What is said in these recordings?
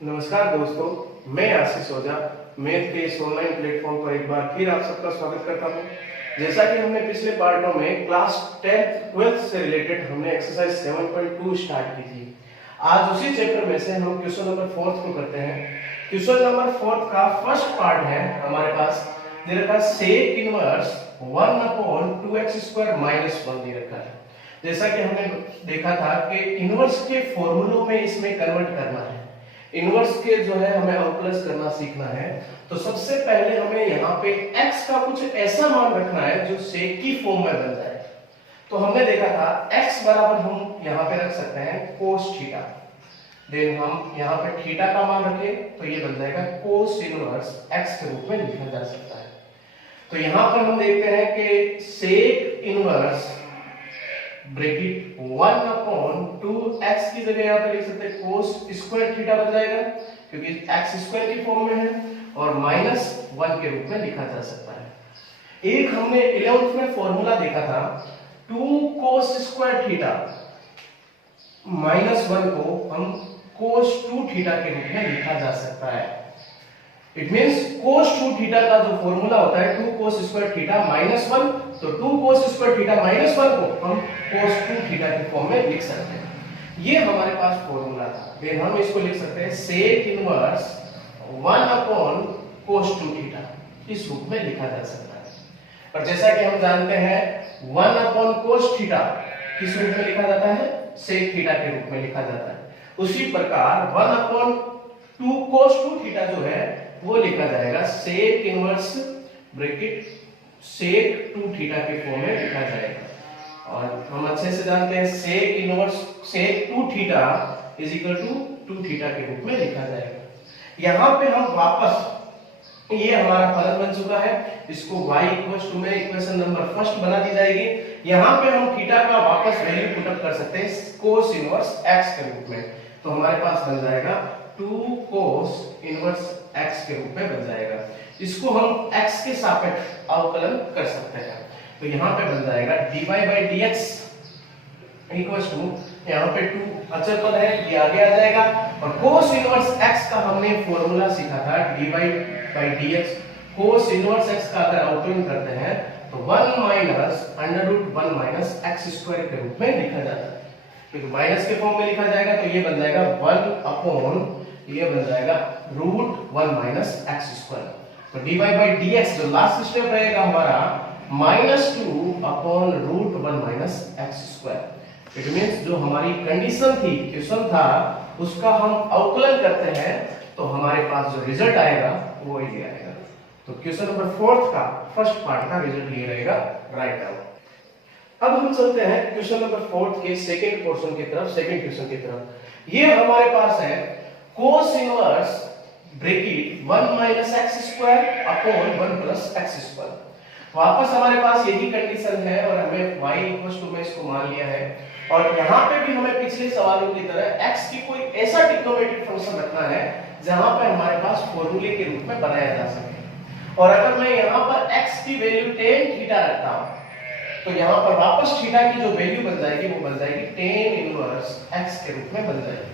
नमस्कार दोस्तों, मैं आशीष ओझा मैथ के इस ऑनलाइन प्लेटफॉर्म पर एक बार फिर आप सबका स्वागत करता हूं। जैसा कि हमने पिछले पार्टों में क्लास 10th 12th से रिलेटेड हमने एक्सरसाइज 7.2 स्टार्ट की थी। आज उसी चैप्टर में से हम क्वेश्चन नंबर 4 को करते हैं। क्वेश्चन नंबर 4 का फर्स्ट पार्ट है हमारे पास दे रखा सेक इनवर्स 1/2x² - 1 दे रखा है। जैसा कि हमने देखा था कि इनवर्स के फॉर्मूलों में इसमें कन्वर्ट करना है, इनवर्स के जो है हमें अवकलज करना सीखना है। तो सबसे पहले हमें यहाँ पे x का कुछ ऐसा मान रखना है जो सेक की फॉर्म में बन जाए। तो हमने देखा था x बराबर हम यहाँ पे रख सकते हैं cos थीटा, देन हम यहाँ पे थीटा का मान रखें तो ये बन जाएगा cos इनवर्स x के रूप में लिखा जा सकता है। तो यहाँ पर हम देखते हैं कि सेक इनवर्स ब्रैकेट 1/2x की जगह यहाँ पे लिख सकते हैं cos स्क्वायर थीटा बन जाएगा क्योंकि x स्क्वायर की फॉर्म में है, और -1 के रूप में लिखा जा सकता है। एक हमने 11th में फॉर्मूला देखा था 2 cos स्क्वायर थीटा -1 को हम cos 2 थीटा के रूप में लिखा जा सकता है। इट मींस cos 2 थीटा का जो फॉर्मूला होता है 2 cos स्क्वायर थीटा -1, तो 2 cos स्क्वायर थीटा -1 को हम cos 2 थीटा की फॉर्म में लिख सकते हैं। ये हमारे पास फॉर्मूला था। फिर हम इसको लिख सकते हैं सेक इनवर्स 1/cos 2 थीटा, इस रूप में लिखा जा सकता है। और जैसा कि हम जानते हैं 1/cos थीटा किस रूप में लिखा जाता है, सेक थीटा के रूप में लिखा जाता है। उसी प्रकार 1/2 cos 2 थीटा जो है वो लिखा जाएगा sec inverse bracket sec 2 theta के फॉर्म में लिखा जाएगा। और हम अच्छे से जानते हैं sec inverse sec 2 theta is equal to 2 theta के रूप में लिखा जाएगा। यहाँ पे हम वापस ये हमारा फलन बन चुका है, इसको y में इक्वेशन नंबर फर्स्ट बना दी जाएगी। यहाँ पे हम थीटा का वापस वैल्यू पुट अप कर सकते हैं cos इनवर्स x के रूप में। तो हमारे पास बन जाएगा 2 cos इनवर्स x के रूप में बन जाएगा। इसको हम x के सापेक्ष अवकलन कर सकते हैं। तो यहाँ पे बन जाएगा dy/dx इक्वल्स टू, यहाँ पे 2 अचर पद है ये आगे आ जाएगा, और cos इनवर्स x का हमने फॉर्मूला सीखा था dy/dx। cos इनवर्स x का अगर अवकलन करते हैं तो 1 - (1 - x² के रूप में लिखा जाता है। क्योंकि माइनस के फॉर्म में लिखा जाएगा तो ये बन जाएगा 1/, ये बन जाएगा √1 - x²। तो dy/dx जो लास्ट स्टेप रहेगा हमारा -2/√1 - x²। इट मींस जो हमारी कंडीशन थी, क्वेश्चन था, उसका हम अवकलन करते हैं तो हमारे पास जो रिजल्ट आएगा वो ये आएगा। तो क्वेश्चन नंबर 4 का फर्स्ट पार्ट का रिजल्ट ये रहेगा, राइट डाउन। अब हम चलते हैं क्वेश्चन नंबर 4 के सेकंड पोर्शन की तरफ, सेकंड क्वेश्चन की तरफ। ये हमारे पास है cos inverse bracket 1 - (x²/1 + x²)। वापस हमारे पास यही कंडीशन है और हमें y में इसको मान लिया है। और यहाँ पे भी हमें पिछले सवालों की तरह x की कोई ऐसा ट्रिग्नोमेट्रिक फंक्शन रखना है जहां पे हमारे पास फॉर्मूले के रूप में बनाया जा सके। और अगर मैं यहाँ पर x की वैल्यू tan थीटा रखता हूं तो यहाँ पर वापस थीटा की जो वैल्यू बन जाएगी वो बन जाएगी tan इनवर्स x के रूप में बन जाएगी।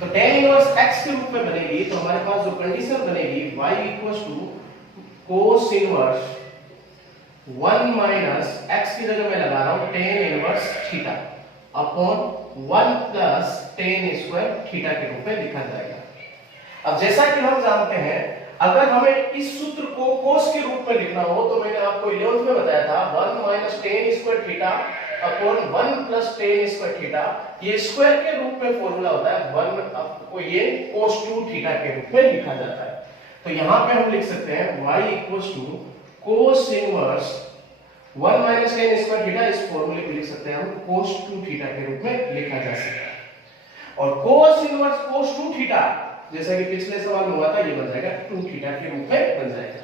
तो tan इनवर्स x के रूप में बनेगी तो हमारे पास जो कंडीशन बनेगी y cos इनवर्स 1 - x की जगह मैं लगा रहा हूं tan inverse theta upon 1 + tan² theta के रूप में लिखा जाएगा। अब जैसा कि हम जानते हैं अगर हमें इस सूत्र को cos के रूप में लिखना हो तो मैंने आपको 11th में बताया था 1 - tan² theta upon 1 + tan² theta, ये स्क्वायर के रूप में फॉर्मूला होता है 1 आपको ये cos 2 थीटा के रूप में लिखा जाता है। तो यहाँ पे हम लिख सकते हैं y cos inverse 1 - tan² theta, इस फॉर्मूले को लिख सकते हैं हम cos 2 थीटा के रूप में लिखा जा सकता है। और cos इनवर्स cos 2 थीटा जैसा कि पिछले सवाल में हुआ था ये बन जाएगा 2 थीटा के रूप में बन जाएगा।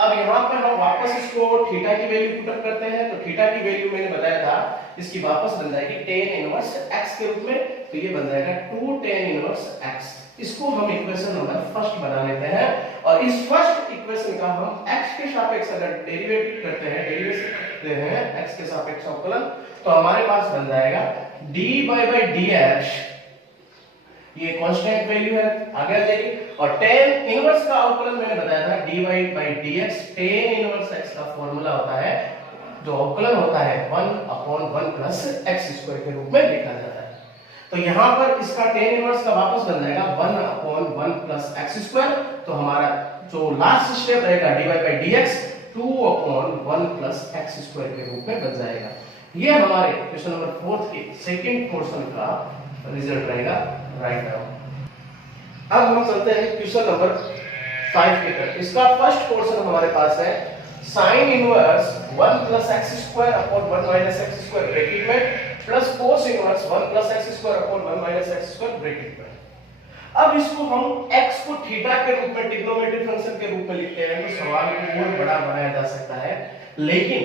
अब यहाँ पर हम वापस इसको थीटा की वैल्यू पुट अप करते हैं तो थीटा की वैल्यू मैंने बताया था इसकी वापस बन जाएगी tan इनवर्स x के रूप में, तो ये बन जाएगा 2 tan इनवर्स x। इसको हम इक्वेशन नंबर फर्स्ट बना लेते हैं और इस फर्स्ट इक्वेशन का हम x के सापेक्ष अगर डेरिवेटिव करते हैं x के सापेक्ष अवकलन तो हमारे पास बन जाएगा dy/dx ये कांस्टेंट वैल्यू है, आगे आ जाएगी। और tan इनवर्स का अवकलन मैंने बताया था dy/dx, tan इनवर्स x का फॉर्मूला होता है, जो अवकलन होता है 1/1 प्लस x स्क्वायर के रूप में लिखा जाता है। तो यहाँ पर इसका tan इनवर्स का वापस बन जाएगा 1/1 प्लस x स्क्वायर। तो हमारा जो लास्ट स्टेप रहेगा dy/dx 2/1 प्लस x स्क्वायर के रूप में बन जाएगा। ये हमारे क्वेश्चन नंबर 4 के सेकंड पोर्शन का रिजल्ट रहेगा। राइट नाउ अब हम चलते हैं क्वेश्चन नंबर 5 की तरफ। इसका फर्स्ट पोर्शन हमारे पास है sin inverse 1 plus x square upon 1 minus x square bracket में plus cos inverse 1 plus x square upon 1 minus x square bracket में। अब इसको हम x को थीटा के रूप में ट्रिग्नोमेट्रिक फंक्शन के रूप में लिखते हैं तो सवाल को और बड़ा बनाया जा सकता है। लेकिन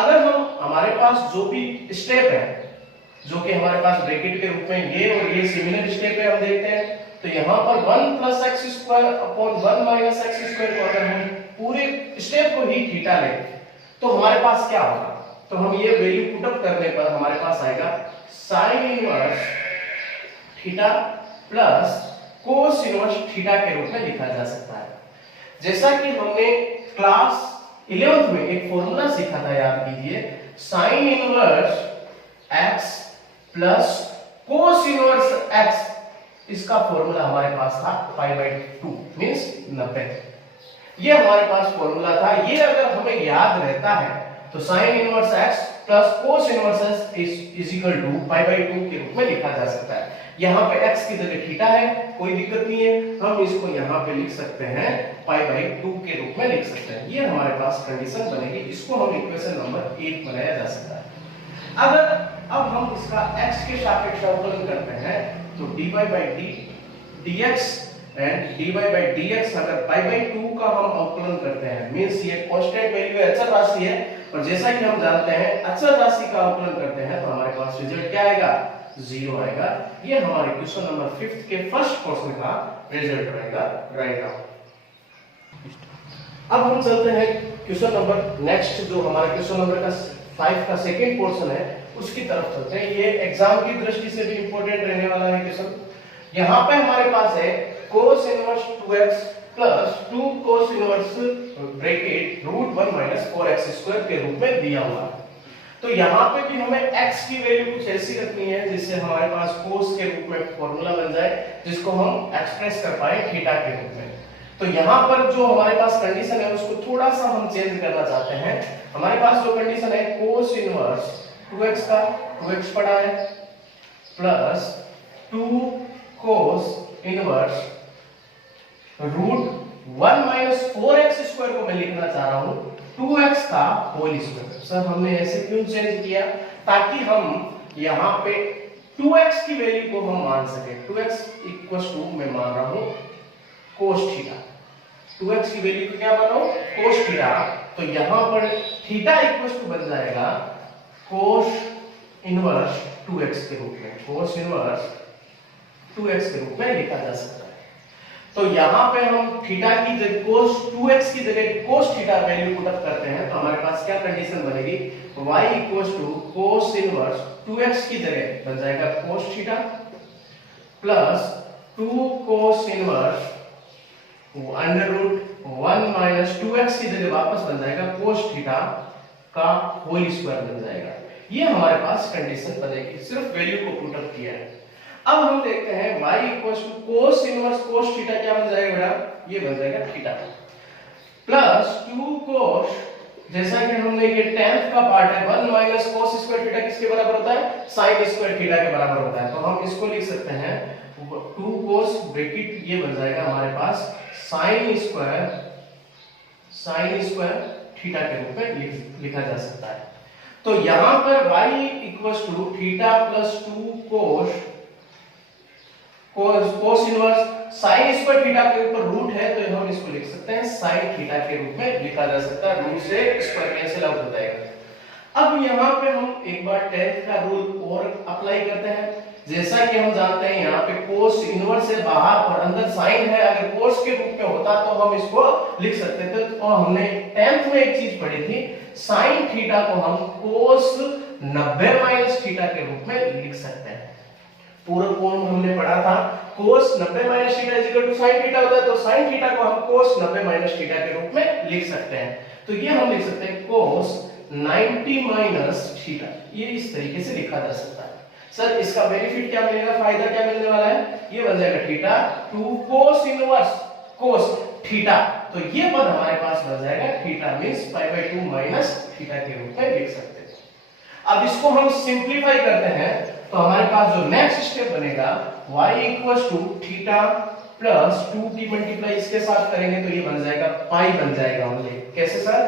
अगर हम हमारे पास जो भी स्टेप है, जो कि हमारे पास ब्रैकेट के रूप में ये और ये सिमिलर स्टेप है, हम देखते हैं तो यहाँ पर 1 plus x square upon 1 minus x square को अगर हम पूरे स्टेप को ही थीटा लें तो हमारे पास क्या होगा? तो हम ये वैल्यू पुट अप करने पर हमारे पास आएगा sin inverse theta plus cos inverse theta के रूप में लिखा जा सकता है। जैसा कि हमने क्लास 11th में एक फॉर्मूला सीखा था, याद कीजिए, sin inverse x plus cos inverse x, इसका फॉर्मूला हमारे पास था π/2 मींस 90। ये हमारे पास फॉर्मूला था। ये अगर हमें याद रहता है तो sin inverse x plus cos inverse x is equal to π/2 के रूप में लिखा जा सकता है। यहाँ पे x की जगह थीटा है, कोई दिक्कत नहीं है, हम इसको यहाँ पे लिख सकते हैं π/2 के रूप में लिख सकते हैं। ये हमारे पास कंडीशन बनेगी, इसको हम इक्वेशन नंबर 1 बनाया जा सकता है। अगर अब हम इसका x के सापेक्ष अवकलन करते हैं तो dy/dx एंड dy/dx अगर π/2 का हम अवकलन करते हैं मींस ये कांस्टेंट वैल्यू है, अचल राशि है, और जैसा कि हम जानते हैं अचल राशि का अवकलन करते हैं तो हमारे पास रिजल्ट क्या आएगा? 0 आएगा। ये हमारे क्वेश्चन नंबर 5 के फर्स्ट पोर्शन का रिजल्ट रहेगा। राइट नाउ अब हम चलते हैं क्वेश्चन नंबर नेक्स्ट, जो हमारा क्वेश्चन नंबर 5 का सेकंड पोर्शन है उसकी तरफ चलते हैं। ये एग्जाम की दृष्टि से भी इंपॉर्टेंट रहने वाला है क्वेश्चन। यहाँ पे हमारे पास है cos inverse 2x plus 2 cos inverse bracket √1 minus 4x square के रूप में दिया हुआ है। तो यहाँ पे भी हमें x की वैल्यू कुछ ऐसी रखनी है जिससे हमारे पास cos के रूप में फॉर्मूला बन जाए, जिसको हम एक्सप्रेस कर पाए थीटा के रूप में। तो यहाँ पर जो हमारे पास कंडीशन है उसको थोड़ा सा हम चेंज करना चाहते हैं। हमारे पास जो कंडीशन है cos इनवर्स 2x का 2x पड़ा है plus 2 cos inverse √1 minus 4x square को मैं लिखना चाह रहा हूं 2x का होल स्क्वायर। सर हमने ऐसे क्यों चेंज किया? ताकि हम यहाँ पे 2x की वैल्यू को हम मान सके। 2x इक्वल्स टू मैं मान रहा हूं cos थीटा। 2x की वैल्यू को क्या मान रहा हूं? cos theta. तो यहाँ पर थीटा इक्वल्स टू बन जाएगा cos इनवर्स 2x के रूप में, cos इनवर्स 2x के रूप में लिखा जा सकता है। तो यहाँ पे हम थीटा की जगह cos 2x की जगह cos theta value put up करते हैं तो हमारे पास क्या कंडीशन बनेगी? y equals to cos inverse 2x की जगह बन जाएगा cos theta plus 2 cos inverse √1 minus 2x की जगह वापस बन जाएगा cos थीटा का होल स्क्वायर बन जाएगा। ये हमारे पास कंडीशन बनेगी, सिर्फ वैल्यू को पुट अप किया है। अब हम देखते हैं y equals to cos inverse cos theta क्या बन जाएगा बेटा? ये बन जाएगा थीटा प्लस 2 cos, जैसा कि हमने ये 10th का पार्ट है 1 माइनस cos स्क्वायर थीटा किसके बराबर होता है? sin स्क्वायर थीटा के बराबर होता है। तो हम इसको लिख सकते हैं 2 cos ब्रैकेट ये बन जाएगा हमारे पास sin स्क्वायर थीटा के रूप में लिखा जा सकता है। तो यहां पर y equals to theta plus 2 cos inverse sin square theta के ऊपर रूट है तो हम इसको लिख सकते हैं sin थीटा के रूप में लिखा जा सकता है। रूट से स्क्वायर कैंसिल आउट हो जाएगा। अब यहाँ पे हम एक बार 10th का रूल और अप्लाई करते हैं। जैसा कि हम जानते हैं यहाँ पे cos इनवर्स से बाहर और अंदर sin है, अगर cos के रूप में होता तो हम इसको लिख सकते थे। तो हमने 10th में एक चीज पढ़ी थी, sin थीटा को हम cos 90 माइनस थीटा के रूप में लिख सकते हैं। पूरक कोण हमने पढ़ा था cos 90 minus theta is equal to sin theta होता है, तो sin थीटा को हम cos 90 माइनस थीटा के रूप में लिख सकते हैं। तो ये हम लिख सकते हैं cos 90 माइनस थीटा, ये इस तरीके से लिखा जा सकता है। सर इसका बेनिफिट क्या मिलेगा, फायदा क्या मिलने वाला है, ये बन जाएगा theta two cos inverse cos theta, तो ये पद हमारे पास बन जाएगा थीटा मींस π/2 माइनस थीटा के रूप में लिख सकते हैं। अब इसको हम सिंपलीफाई करते हैं तो हमारे पास जो नेक्स्ट स्टेप बनेगा y equals to theta plus 2t multiply इसके साथ करेंगे तो ये बन जाएगा पाई बन जाएगा ओनली। कैसे सर,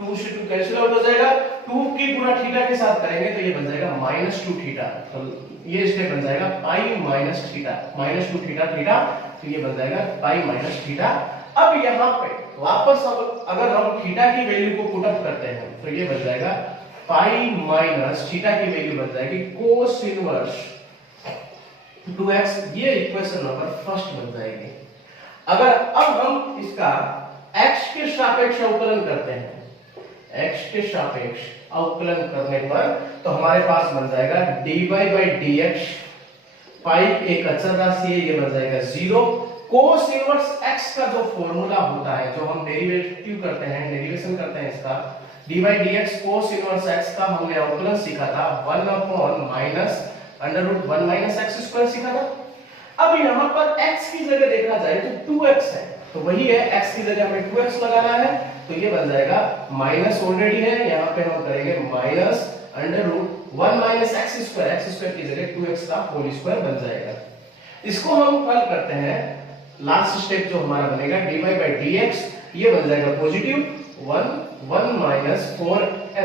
2 से 2 कैंसिल आउट हो जाएगा, 2 की गुणा थीटा के साथ करेंगे तो ये बन जाएगा -2 थीटा, तो ये स्टेप बन जाएगा pi minus theta, -2 theta theta, तो ये बन जाएगा पाई माइनस थीटा। अब यहाँ पे वापस अगर हम थीटा की वैल्यू को पुट अप करते हैं तो ये बन जाएगा पाई माइनस थीटा की वैल्यू बन जाएगी cos इनवर्स 2x, ये इक्वेशन नंबर फर्स्ट बन जाएगी। अगर अब हम इसका x के सापेक्ष अवकलन करते हैं, x के सापेक्ष अवकलन करने पर तो हमारे पास बन जाएगा dy/dx, पाई एक अचर राशि है, ये बन जाएगा 0। cos इनवर्स x का जो फॉर्मूला होता है, जो हम डेरिवेटिव करते हैं, डेरिवेशन करते हैं इसका, dy/dx cos इनवर्स x का हमने अवकलन सीखा था 1/- √1 - x² सीखा था। अब यहाँ पर x की जगह देखा जाए तो 2x है, तो वही है, x की जगह हमें 2x लगाना है, तो ये बन जाएगा माइनस ऑलरेडी है, यहाँ पे हम करेंगे -√1 - x² की जगह 2x का होल स्क्वायर बन जाएगा। इसको हम हल करते हैं, लास्ट स्टेप जो हमारा बनेगा dy/dx, ये बन जाएगा पॉजिटिव 1 -4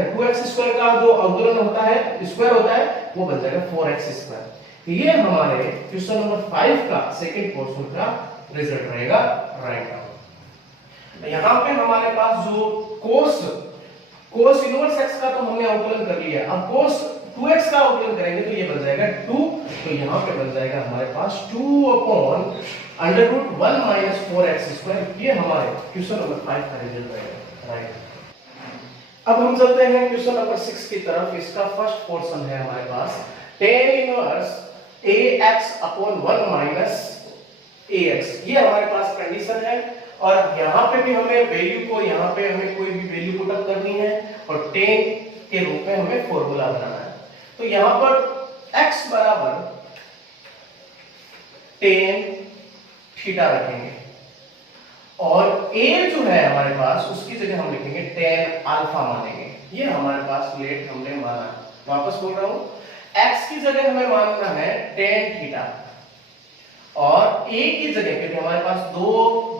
2x² का जो अवकलन होता है, स्क्वायर होता है, वो बन जाएगा 4x²। ये हमारे क्वेश्चन नंबर 5 का सेकंड पोर्शन का रिजल्ट रहेगा, राइट नाउ। यहाँ पे हमारे पास जो cos इनवर्स x का तो हमने अवकलन कर लिया, अब cos 2x का अवकलन करेंगे तो ये बन जाएगा 2, तो यहाँ पे बन जाएगा हमारे पास 2/√1 - 4x², ये हमारे क्वेश्चन नंबर 5 का रिजल्ट रहेगा, राइट। अब हम चलते हैं क्वेश्चन नंबर 6 की तरफ। इसका फर्स्ट पोर्शन है हमारे पास tan इनवर्स ax/1 - ax, ये हमारे पास कंडीशन है, और यहाँ पे भी हमें वैल्यू को, यहाँ पे हमें कोई भी वैल्यू पुट अप करनी है और tan के रूप में हमें फॉर्मूला बनाना है। तो यहाँ पर x बराबर tan थीटा रखेंगे और a जो है हमारे पास उसकी जगह हम लिखेंगे tan अल्फा मानेंगे। ये हमारे पास लेट हमने माना, वापस बोल रहा हूं, x की जगह हमें मानना है tan थीटा और a की जगह, क्योंकि हमारे पास दो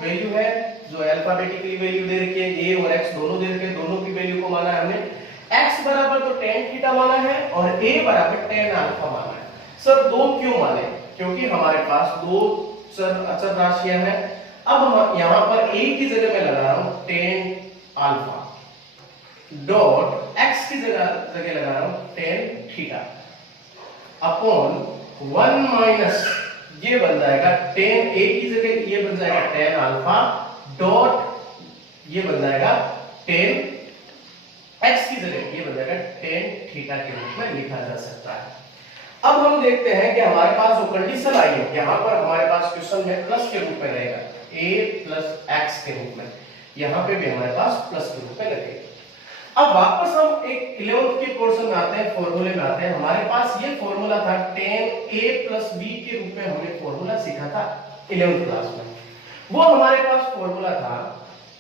वैल्यू है जो अल्फाबेटिकली वैल्यू दे रखी है, a और x दोनों दे रखे हैं, दोनों की वैल्यू को माना है हमने। x बराबर तो tan थीटा माना है और a बराबर tan अल्फा माना है। सर दो क्यों माने, क्योंकि हमारे पास दो अचर राशियां हैं। अब हम यहां पर a की जगह मैं लगा रहा हूं tan अल्फा डॉट x की जगह लगा रहा हूं tan थीटा अपॉन 1 माइनस, ये बन जाएगा tan a की जगह ये बन जाएगा tan अल्फा डॉट ये बन जाएगा tan x की जगह ये बन जाएगा tan थीटा के रूप में लिखा जा सकता है। अब हम देखते हैं कि हमारे पास जो कंडीशन आई है, यहां पर हमारे पास क्वेश्चन में प्लस के रूप में रहेगा a प्लस x के रूप में, यहां पे भी हमारे पास प्लस के रूप में लगेगा। अब वापस हम एक 11th के पोर्शन में आते हैं, फॉर्मूले में आते हैं। हमारे पास ये फॉर्मूला था tan a प्लस b के रूप में, हमने फॉर्मूला सीखा था 11th क्लास में। वो हमारे पास फॉर्मूला था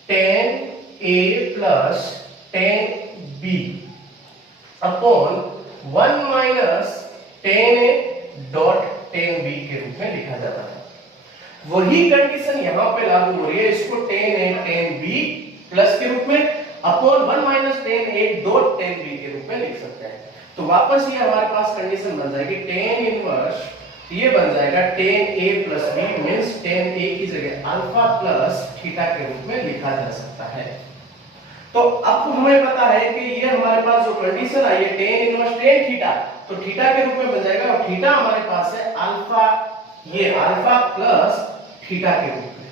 tan a plus tan b upon 1 minus tan a dot tan b के रूप में लिखा जाता है। वही कंडीशन यहां पे लागू हो रही है, इसको tan a tan b plus के रूप में upon 1 minus tan a dot tan b के रूप में लिख सकते हैं। तो वापस ये हमारे पास कंडीशन बन जाएगी tan इनवर्स, ये बन जाएगा tan a plus b means tan a की जगह अल्फा प्लस थीटा के रूप में लिखा जा सकता है। तो अब हमें पता है कि ये हमारे पास जो कंडीशन आई है tan इनवर्स tan थीटा, तो थीटा के रूप में बन जाएगा और थीटा हमारे पास है अल्फा, ये अल्फा प्लस थीटा के रूप में।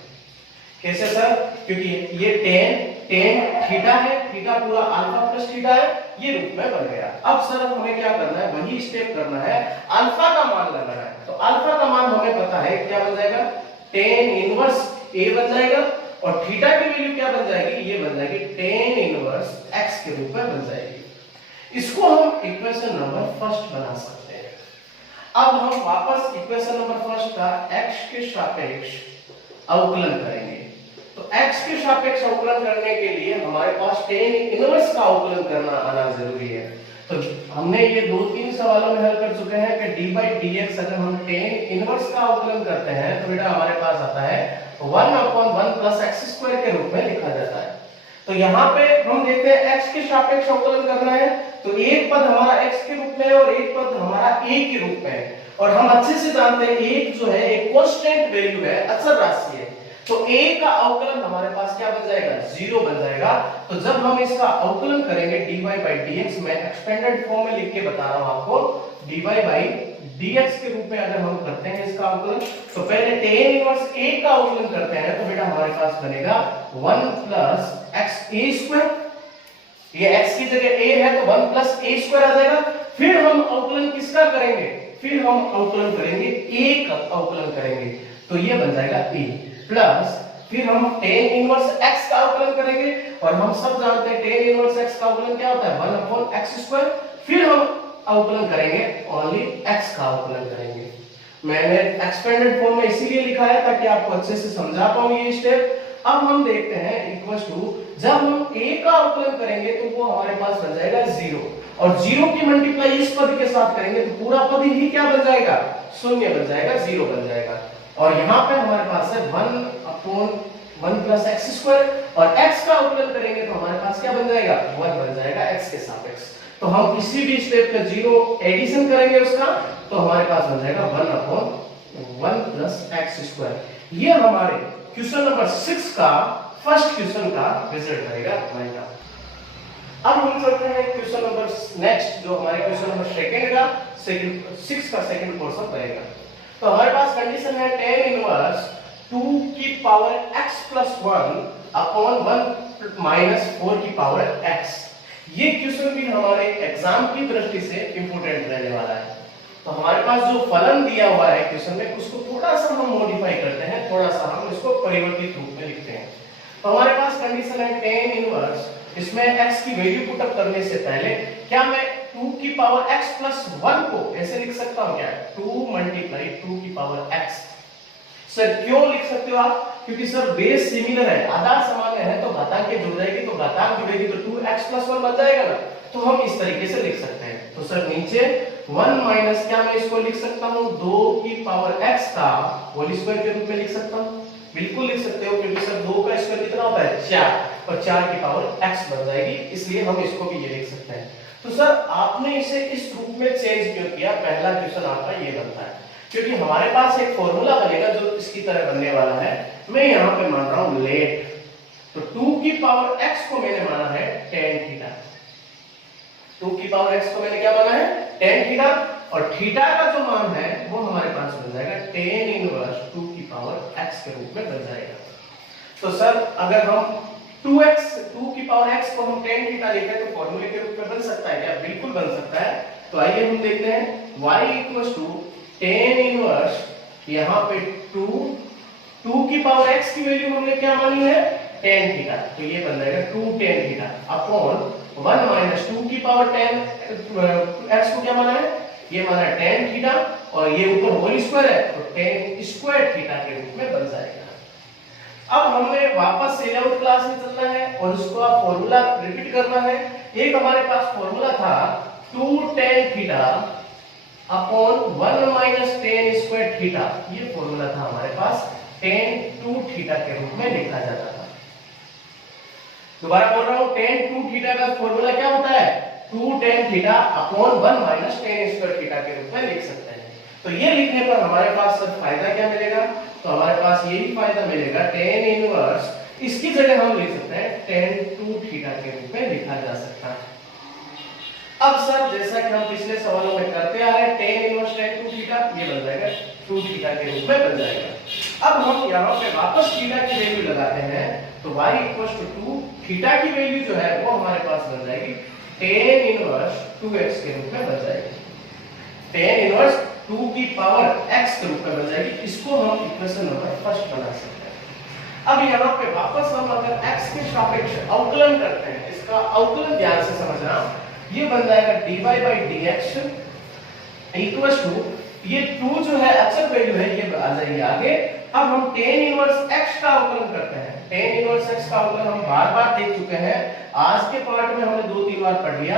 कैसे सर, क्योंकि ये tan थीटा है थीटा पूरा अल्फा प्लस थीटा है, ये रूप में बन गया। अब सर हमें क्या करना है, वही स्टेप करना है, अल्फा का मान लगाना है। तो अल्फा का मान हमें पता है क्या बन जाएगा, tan इनवर्स a बन जाएगा, और थीटा की वैल्यू क्या बन जाएगी, ये बन जाएगी tan इनवर्स x के रूप में बन जाएगी। इसको हम इक्वेशन नंबर फर्स्ट बना सकते हैं। अब हम वापस इक्वेशन नंबर फर्स्ट का x के सापेक्ष अवकलन करेंगे। तो x के सापेक्ष अवकलन करने के लिए हमारे पास tan इनवर्स का अवकलन करना आना जरूरी है। तो हमने ये 2-3 सवालों में हल कर चुके हैं कि d by dx अगर हम tan इनवर्स का अवकलन करते हैं तो बेटा हमारे पास आता है 1/1 प्लस एक्स स्क्वायर के रूप में लिखा जाता है। तो यहाँ पे हम देखते हैं x के सापेक्ष अवकलन करना है, तो एक पद हमारा x के रूप में है और एक पद हमारा a के रूप में है, और हम अच्छे से जानते हैं एक जो है एक कांस्टेंट वैल्यू है, अचर राशि है। तो a का अवकलन हमारे पास क्या बन जाएगा, 0 बन जाएगा। तो जब हम इसका अवकलन करेंगे dy by dx, मैं एक्सपेंडेड फॉर्म में लिख के बता रहा हूं आपको, dy by dx के रूप में अगर हम करते हैं इसका अवकलन, तो पहले tan इनवर्स a का अवकलन करते हैं, तो बेटा हमारे पास बनेगा 1 प्लस एक्स ए स्क्वायर, ये x की जगह a है तो 1 प्लस a स्क्वायर आ जाएगा। फिर हम अवकलन किसका करेंगे, फिर हम अवकलन करेंगे a का अवकलन करेंगे, तो ये बन जाएगा a प्लस फिर हम tan इनवर्स x का अवकलन करेंगे, और हम सब जानते हैं tan इनवर्स x का अवकलन क्या होता है, 1/x स्क्वायर। फिर हम अवकलन करेंगे ओनली x का अवकलन करेंगे। मैंने एक्सपेंडेड फॉर्म में इसीलिए लिखा है ताकि आपको अच्छे से समझा पाऊं ये स्टेप। अब हम देखते हैं इक्वल टू, जब हम a का अवकलन करेंगे तो वो हमारे पास बन जाएगा 0, और 0 की मल्टीप्लाई इस पद के साथ करेंगे तो पूरा पद ही क्या बन जाएगा, शून्य बन जाएगा, 0 बन जाएगा। और यहाँ पे हमारे पास है 1/1 प्लस एक्स स्क्वायर, और x का अवकलन करेंगे तो हमारे पास क्या बन जाएगा, 1 बन जाएगा x के सापेक्ष। तो हम किसी भी स्टेप पे 0 एडिशन करेंगे उसका, तो हमारे पास बन जाएगा 1/1 प्लस एक्स स्क्वायर। ये हमारे क्वेश्चन नंबर 6 का फर्स्ट क्वेश्चन का रिजल्ट रहेगा। अब हम चलते हैं क्वेश्चन नंबर नेक्स्ट, जो हमारे क्वेश्चन नंबर सेकंड का 6 का सेकंड पोर्शन रहेगा। तो हमारे पास कंडीशन है tan इनवर्स 2 की power x plus 1 upon 1 minus 4 की पावर x। ये क्वेश्चन भी हमारे एग्जाम की दृष्टि से इंपोर्टेंट रहने वाला है। तो हमारे पास जो फलन दिया हुआ है क्वेश्चन में, उसको थोड़ा सा हम मॉडिफाई करते हैं, थोड़ा सा हम इसको परिवर्तित रूप में लिखते हैं। तो हमारे पास कंडीशन है tan इनवर्स, इसमें x की वैल्यू पुट अप करने से पहले क्या मैं 2 की पावर x प्लस 1 को ऐसे लिख सकता हूं क्या, 2 मल्टीप्लाई 2 की पावर x। सर क्यों लिख सकते हो आप, क्योंकि सर बेस सिमिलर है, आधार समान है, तो घातांक के जुड़ जाएगी, तो घातांक जुड़ेगी तो 2x प्लस 1 बन जाएगा ना। तो हम इस तरीके से लिख सकते हैं। तो सर नीचे 1 माइनस क्या मैं इसको लिख सकता हूं 2 की पावर x का होल स्क्वायर के रूप में लिख सकता हूं, बिल्कुल लिख सकते हो, क्योंकि सर 2 का स्क्वायर कितना होता है 4, और 4 की पावर x बन जाएगी, इसलिए हम इसको भी ये लिख सकते हैं। तो सर आपने इसे इस रूप में चेंज क्यों किया, पहला क्वेश्चन आपका ये बनता है, क्योंकि हमारे पास एक फॉर्मूला बनेगा जो इसकी तरह बनने वाला है। मैं यहाँ पे मान रहा हूं लेट, तो 2 की पावर x को मैंने माना है tan थीटा, 2 की पावर x को मैंने क्या माना है tan थीटा, और थीटा का जो मान है वो हमारे पास बन जाएगा tan इनवर्स 2 की पावर x के रूप में बन जाएगा। तो सर अगर हम 2 की पावर x को हम tan थीटा लिखें तो फॉर्मूले के रूप में बन सकता है क्या, बिल्कुल बन सकता है। तो आइए हम देखते हैं y tan इनवर्स, यहाँ पे 2 की पावर x की वैल्यू हमने क्या मानी है tan थीटा, तो ये बन जाएगा 2 tan थीटा अपॉन 1 माइनस 2 की पावर tan x को क्या माना है, ये माना है tan थीटा, और ये ऊपर होल स्क्वायर है तो tan स्क्वायर थीटा के रूप में बन जाएगा। अब हमें वापस से 11th क्लास में चलना है और उसका फॉर्मूला रिपीट करना है। एक हमारे पास फॉर्मूला था 2 tan theta upon 1 minus tan square theta, ये फॉर्मूला था हमारे पास, tan 2 थीटा के रूप में लिखा जाता था। दोबारा बोल रहा हूं, tan 2 थीटा का फॉर्मूला क्या होता है 2 tan theta upon 1 minus tan square theta के रूप में लिख सकते हैं। तो ये लिखने पर हमारे पास सर फायदा क्या मिलेगा, तो हमारे पास यही फायदा मिलेगा tan इनवर्स, इसकी जगह हम लिख सकते हैं tan 2 थीटा के रूप में लिखा जा सकता है। अब सर जैसा कि हम पिछले सवालों में करते आ रहे हैं tan इनवर्स tan 2 थीटा, ये बन जाएगा 2 थीटा के रूप में बन जाएगा। अब हम यहाँ पे वापस थीटा की वैल्यू लगाते हैं तो y इक्वल्स टू 2, थीटा की वैल्यू जो है वो हमारे पास बन जाएगी tan इनवर्स 2x के रूप में बन जाएगी, tan इनवर्स 2 की पावर x के रूप में बन जाएगी। इसको हम इक्वेशन नंबर फर्स्ट बना सकते हैं। अब यहाँ पे वापस हम अगर x के सापेक्ष अवकलन करते हैं, इसका अवकलन ध्यान से समझना, ये बन जाएगा dy by dx equals to, ये 2 जो है अचर वैल्यू है ये आ जाएगी आगे। अब हम tan इनवर्स x का अवकलन करते हैं, tan इनवर्स x का अवकलन हम बार-बार देख चुके हैं, आज के पार्ट में हमने 2-3 बार पढ़ लिया।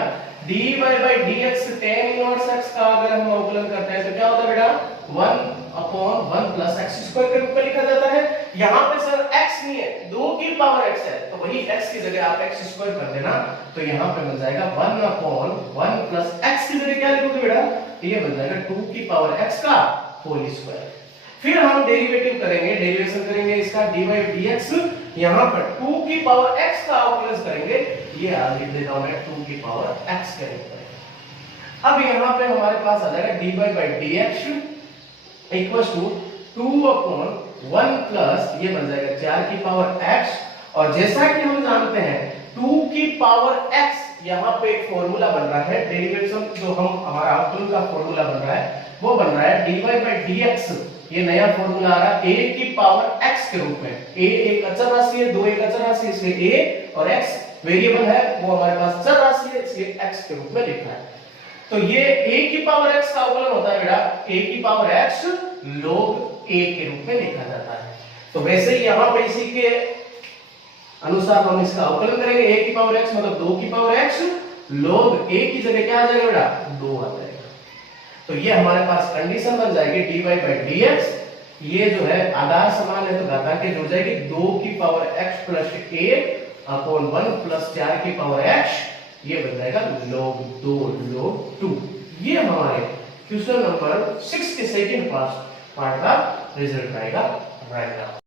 dy by dx tan inverse x का अगर हम अवकलन करते हैं तो क्या होता है बेटा, 1/1 प्लस x स्क्वायर के रूप में लिखा जाता है। यहाँ पे सर x नहीं है, 2 की पावर x है, तो वही x की जगह आप x स्क्वायर कर देना, तो यहाँ पे बन जाएगा 1/1 प्लस x की जगह क्या लिखोगे बेटा, ये बन जाएगा 2 की पावर x का होल स्क्वायर। फिर हम डेरिवेटिव करेंगे, डेरिवेशन करेंगे इसका dy dx, यहाँ पर 2 की पावर x का अवकलन करेंगे, ये आ लिख देता हूं मैं 2 की पावर x के रूप में। अब यहाँ पे हमारे पास आ जाएगा dy by dx equals to 2/1 plus ये बन जाएगा 4 की पावर x, और जैसा कि हम जानते हैं 2 की पावर x यहाँ पे एक फॉर्मूला बन रहा है, डेरिवेशन जो हम हमारा अवकलन का फॉर्मूला बन रहा है वो बन रहा है dy by dx, ये नया फॉर्मूला आ रहा है a की पावर x के रूप में। a एक अचर राशि है, 2 एक अचर राशि है, इसलिए a और x वेरिएबल है, वो हमारे पास चर राशि है, इसलिए x के रूप में लिखा है। तो ये a की पावर x का अवकलन होता है बेटा a की पावर x log a के रूप में लिखा जाता है। तो वैसे ही यहाँ पे इसी के अनुसार हम इसका अवकलन करेंगे, a की पावर x मतलब 2 की पावर x log a की जगह क्या आ जाएगा बेटा, 2 आ जाएगा। तो ये हमारे पास कंडीशन बन जाएगी dy by dx, ये जो है आधार समान है तो घातांक जुड़ जाएगी, 2 की power x plus a/1 plus 4 की पावर x, ये बन जाएगा log 2 log 2। ये हमारे क्वेश्चन नंबर 6 के सेकंड पार्ट का रिजल्ट आएगा राइट नाउ।